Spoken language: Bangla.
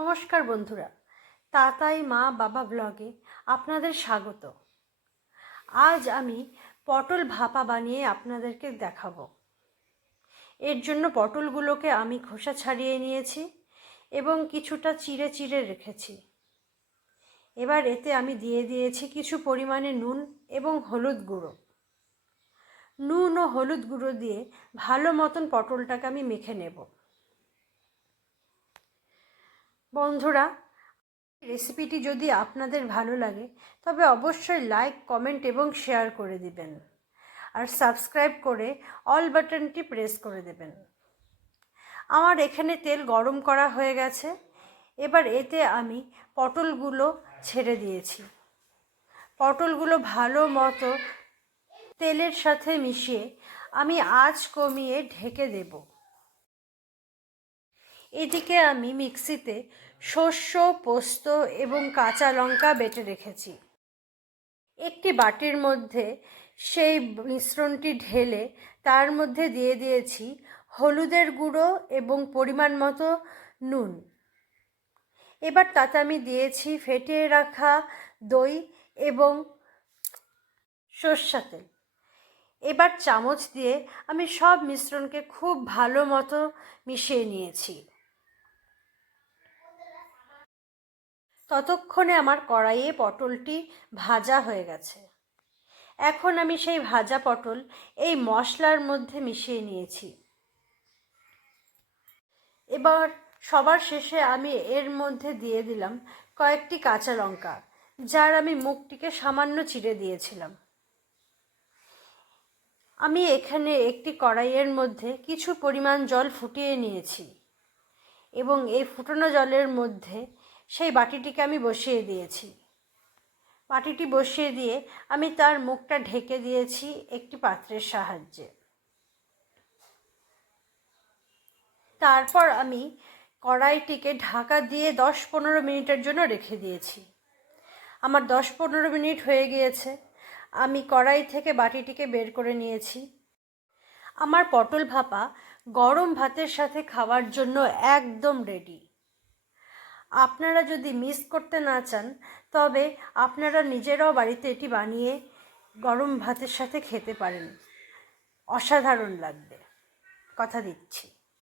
নমস্কার বন্ধুরা, তাতাই মা বাবা ব্লগে আপনাদের স্বাগত। আজ আমি পটল ভাপা বানিয়ে আপনাদেরকে দেখাবো। এর জন্য পটলগুলোকে আমি খোসা ছাড়িয়ে নিয়েছি এবং কিছুটা চিড়ে চিড়ে রেখেছি। এবার এতে আমি দিয়ে দিয়েছি কিছু পরিমাণে নুন এবং হলুদ গুঁড়ো। নুন ও হলুদ গুঁড়ো দিয়ে ভালো মতন পটলটাকে আমি মেখে নেব। বন্ধুরা, রেসিপিটি যদি আপনাদের ভালো লাগে তবে অবশ্যই লাইক, কমেন্ট এবং শেয়ার করে দিবেন আর সাবস্ক্রাইব করে অল বাটনটি প্রেস করে দেবেন। আমার এখানে তেল গরম করা হয়ে গেছে। এবার এতে আমি পটলগুলো ছেড়ে দিয়েছি। পটলগুলো ভালো মতো তেলের সাথে মিশিয়ে আমি আঁচ কমিয়ে ঢেকে দেব। এদিকে আমি মিক্সিতে শস্য, পোস্ত এবং কাঁচা লঙ্কা বেটে রেখেছি। একটি বাটির মধ্যে সেই মিশ্রণটি ঢেলে তার মধ্যে দিয়ে দিয়েছি হলুদের গুঁড়ো এবং পরিমাণ মতো নুন। এবার তাতে আমি দিয়েছি ফেটিয়ে রাখা দই এবং সরষের তেল। এবার চামচ দিয়ে আমি সব মিশ্রণকে খুব ভালো মতো মিশিয়ে নিয়েছি। ততক্ষণে আমার কড়াইয়ে পটলটি ভাজা হয়ে গেছে। এখন আমি সেই ভাজা পটল এই মশলার মধ্যে মিশিয়ে নিয়েছি। এবার সবার শেষে আমি এর মধ্যে দিয়ে দিলাম কয়েকটি কাঁচা লঙ্কা, যার আমি মুখটিকে সামান্য চিড়ে দিয়েছিলাম। আমি এখানে একটি কড়াইয়ের মধ্যে কিছু পরিমাণ জল ফুটিয়ে নিয়েছি এবং এই ফুটানো জলের মধ্যে সেই বাটিটিকে আমি বসিয়ে দিয়েছি। বাটিটি বসিয়ে দিয়ে আমি তার মুখটা ঢেকে দিয়েছি একটি পাত্রের সাহায্যে। তারপর আমি কড়াইটিকে ঢাকা দিয়ে 10-15 মিনিটের জন্য রেখে দিয়েছি। আমার 10-15 মিনিট হয়ে গিয়েছে। আমি কড়াই থেকে বাটিটিকে বের করে নিয়েছি। আমার পটল ভাপা গরম ভাতের সাথে খাওয়ার জন্য একদম রেডি। আপনারা যদি মিস করতে না চান তবে আপনারা নিজেরাও বাড়িতে এটি বানিয়ে গরম ভাতের সাথে খেতে পারেন। অসাধারণ লাগবে, কথা দিচ্ছি।